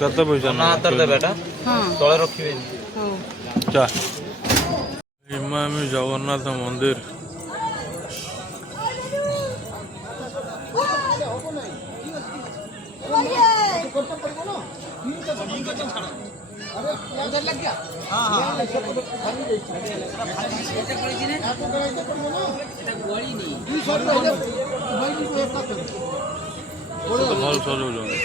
କେତେ ପଇସା ନା ହାତରେ ଦେବେ ଏଟା ତଳେ ରଖିବେନି। ଚା ଇମାମି ଜଗନ୍ନାଥ ମନ୍ଦିର। ଭଲ ସଜଉଛନ୍ତି।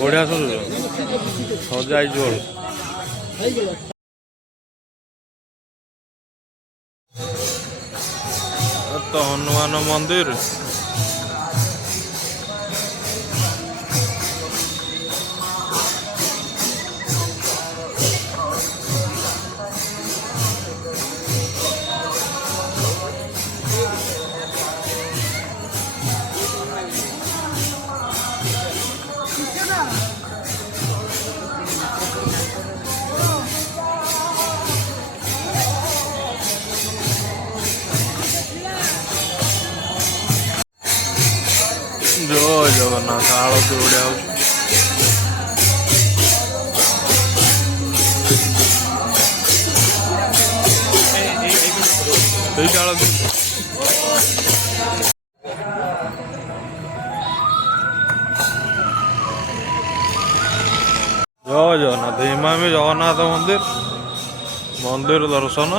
ବଢିଆ ସଜଉଛନ୍ତି। ସଜା ହେଇଛି ଭଲ। ତ ହନୁମାନ ମନ୍ଦିର। ଜୟ ଜଗନ୍ନାଥ। ଆଳତି ବଢିଆ ହଉଛି। ଏଇଟା ଆଳତି। ଜୟ ଜଗନ୍ନାଥ। ଇମାମି ଜଗନ୍ନାଥ ମନ୍ଦିର। ମନ୍ଦିର ଦର୍ଶନ।